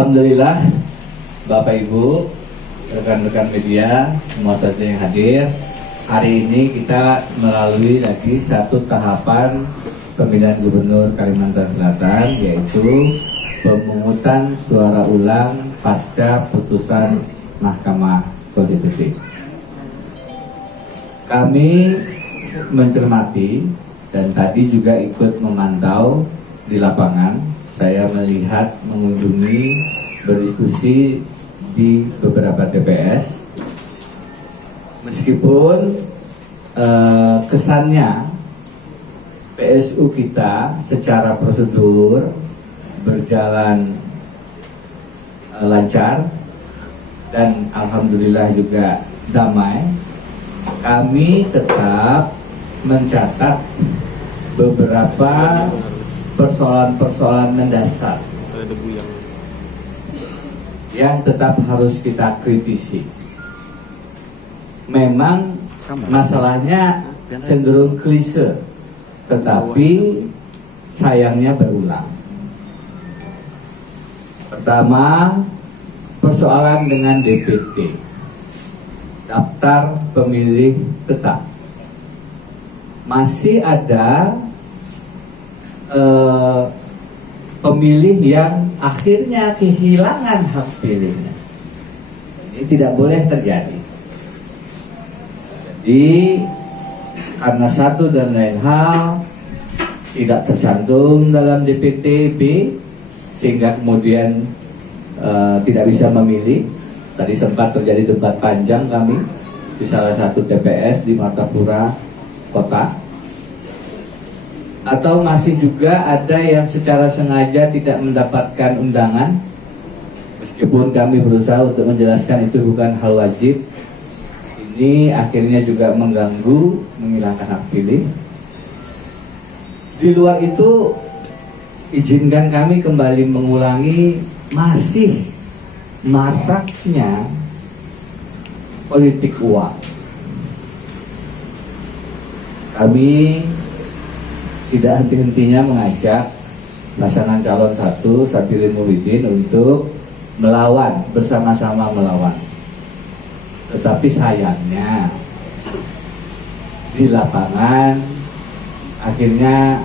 Alhamdulillah, Bapak Ibu, rekan-rekan media, semua saja yang hadir. Hari ini kita melalui lagi satu tahapan pemilihan Gubernur Kalimantan Selatan, yaitu pemungutan suara ulang pasca putusan Mahkamah Konstitusi. Kami mencermati dan tadi juga ikut memantau di lapangan. Saya melihat, mengunjungi, berdiskusi di beberapa TPS. Meskipun kesannya PSU kita secara prosedur berjalan lancar dan alhamdulillah juga damai, kami tetap mencatat beberapa persoalan-persoalan mendasar yang tetap harus kita kritisi. Memang masalahnya cenderung klise, tetapi sayangnya berulang. Pertama, persoalan dengan DPT, daftar pemilih tetap. Masih ada pemilih yang akhirnya kehilangan hak pilihnya. Ini tidak boleh terjadi. Jadi karena satu dan lain hal tidak tercantum dalam DPT-B, sehingga kemudian tidak bisa memilih. Tadi sempat terjadi debat panjang kami di salah satu TPS di Martapura Kota. Atau masih juga ada yang secara sengaja tidak mendapatkan undangan, meskipun kami berusaha untuk menjelaskan itu bukan hal wajib. Ini akhirnya juga mengganggu, menghilangkan hak pilih. Di luar itu, izinkan kami kembali mengulangi, masih maraknya politik uang. Kami tidak henti-hentinya mengajak pasangan calon 1, Sabirin Muhyiddin, untuk melawan, bersama-sama melawan. Tetapi sayangnya di lapangan akhirnya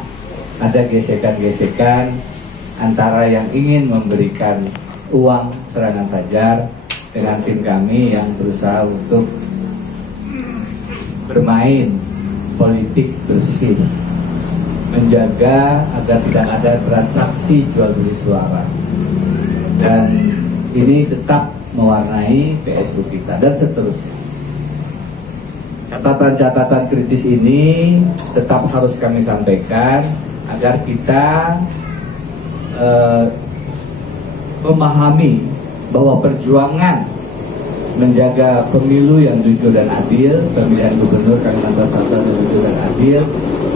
ada gesekan-gesekan antara yang ingin memberikan uang serangan fajar dengan tim kami yang berusaha untuk bermain politik bersih, menjaga agar tidak ada transaksi jual beli suara, dan ini tetap mewarnai PSU kita dan seterusnya. Catatan-catatan kritis ini tetap harus kami sampaikan agar kita memahami bahwa perjuangan menjaga pemilu yang jujur dan adil, pemilihan gubernur Kalimantan Selatan yang jujur dan adil,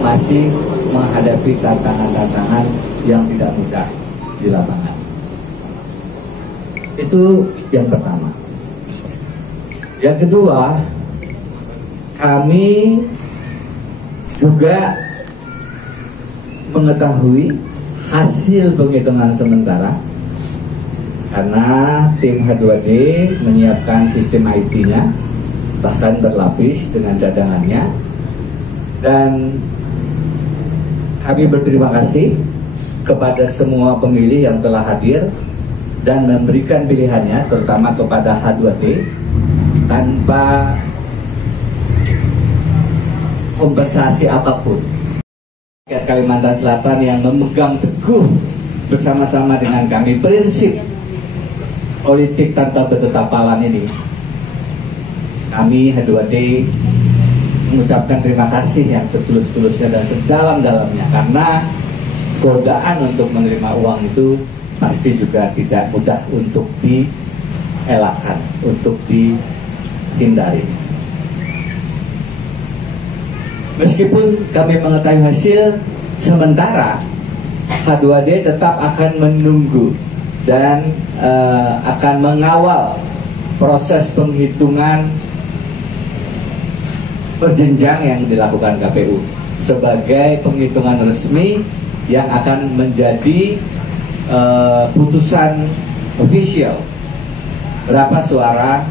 masih menghadapi tantangan-tantangan yang tidak mudah di lapangan. Itu yang pertama. Yang kedua, kami juga mengetahui hasil penghitungan sementara karena tim H2D menyiapkan sistem IT-nya, bahkan berlapis dengan cadangannya, dan kami berterima kasih kepada semua pemilih yang telah hadir dan memberikan pilihannya, terutama kepada H2D, tanpa kompensasi apapun. Rakyat Kalimantan Selatan yang memegang teguh bersama-sama dengan kami prinsip politik tanpa ketetapalan ini. Kami H2D mengucapkan terima kasih yang setulus-tulusnya dan sedalam-dalamnya, karena godaan untuk menerima uang itu pasti juga tidak mudah untuk dielakkan, untuk dihindari. Meskipun kami mengetahui hasil sementara, H2D tetap akan menunggu dan akan mengawal proses penghitungan berjenjang yang dilakukan KPU sebagai penghitungan resmi yang akan menjadi putusan official berapa suara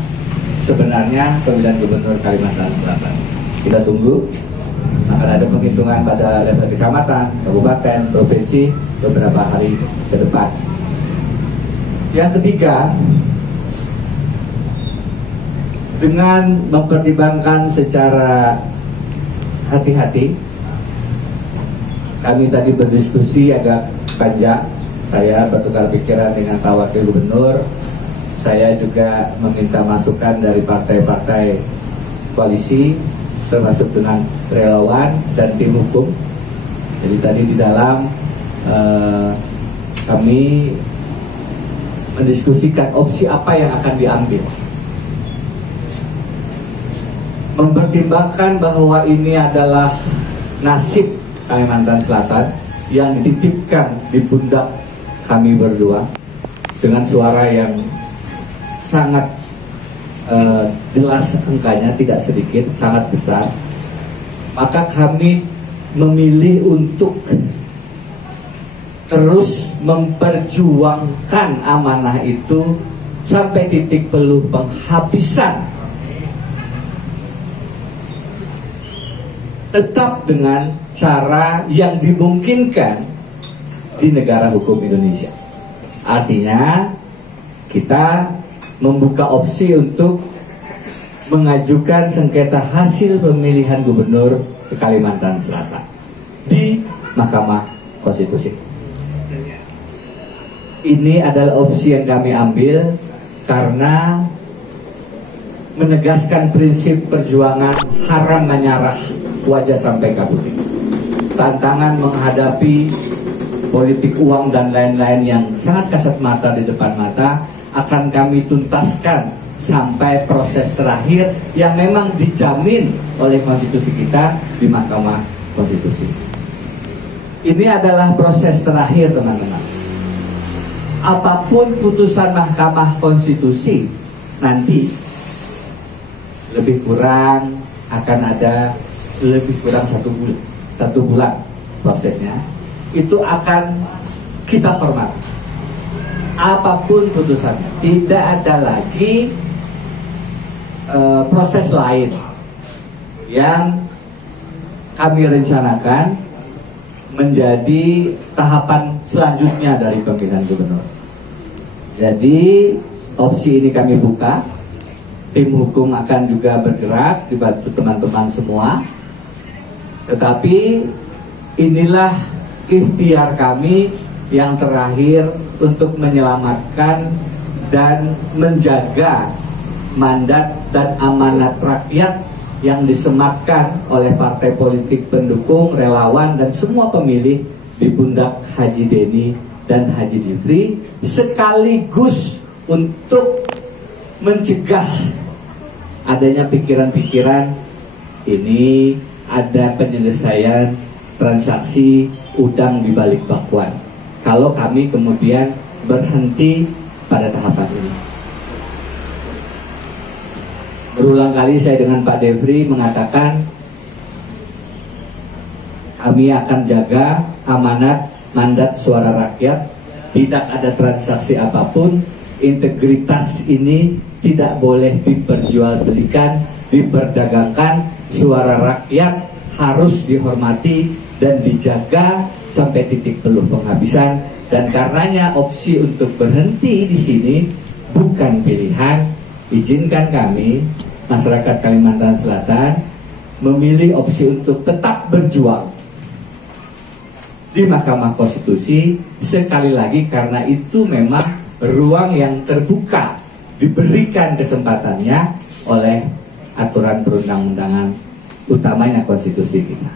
sebenarnya pemilihan gubernur Kalimantan Selatan. Kita tunggu, akan ada penghitungan pada level kecamatan, kabupaten, provinsi beberapa hari ke depan. Yang ketiga, dengan mempertimbangkan secara hati-hati, kami tadi berdiskusi agak panjang. Saya bertukar pikiran dengan Pak Wakil Gubernur. Saya juga meminta masukan dari partai-partai koalisi, termasuk dengan relawan dan tim hukum. Jadi tadi di dalam kami mendiskusikan opsi apa yang akan diambil. Mempertimbangkan bahwa ini adalah nasib Kalimantan Selatan yang dititipkan di pundak kami berdua dengan suara yang sangat jelas angkanya, tidak sedikit, sangat besar. Maka kami memilih untuk terus memperjuangkan amanah itu sampai titik peluh penghabisan, tetap dengan cara yang dimungkinkan di negara hukum Indonesia. Artinya kita membuka opsi untuk mengajukan sengketa hasil pemilihan gubernur ke Kalimantan Selatan di Mahkamah Konstitusi. Ini adalah opsi yang kami ambil karena menegaskan prinsip perjuangan haram menyarah wajah sampai kabut. Tantangan menghadapi politik uang dan lain-lain yang sangat kasat mata di depan mata akan kami tuntaskan sampai proses terakhir yang memang dijamin oleh konstitusi kita di Mahkamah Konstitusi. Ini adalah proses terakhir, teman-teman. Apapun putusan Mahkamah Konstitusi nanti lebih kurang akan ada lebih kurang satu bulan prosesnya, itu akan kita hormati. Apapun putusannya, tidak ada lagi proses lain yang kami rencanakan menjadi tahapan selanjutnya dari pemilihan gubernur. Jadi opsi ini kami buka, tim hukum akan juga bergerak dibantu teman-teman semua. Tetapi inilah ikhtiar kami yang terakhir untuk menyelamatkan dan menjaga mandat dan amanat rakyat yang disematkan oleh partai politik pendukung, relawan, dan semua pemilih di pundak Haji Deni dan Haji Difri, sekaligus untuk mencegah adanya pikiran-pikiran ini ada penyelesaian transaksi udang di balik bakwan. Kalau kami kemudian berhenti pada tahapan ini. Berulang kali saya dengan Pak Devri mengatakan kami akan jaga amanat mandat suara rakyat, tidak ada transaksi apapun, integritas ini tidak boleh diperjualbelikan, diperdagangkan, suara rakyat harus dihormati dan dijaga sampai titik peluh penghabisan. Dan karenanya opsi untuk berhenti di sini bukan pilihan. Izinkan kami masyarakat Kalimantan Selatan memilih opsi untuk tetap berjuang di Mahkamah Konstitusi, sekali lagi karena itu memang ruang yang terbuka, diberikan kesempatannya oleh aturan perundang-undangan, utamanya konstitusi kita.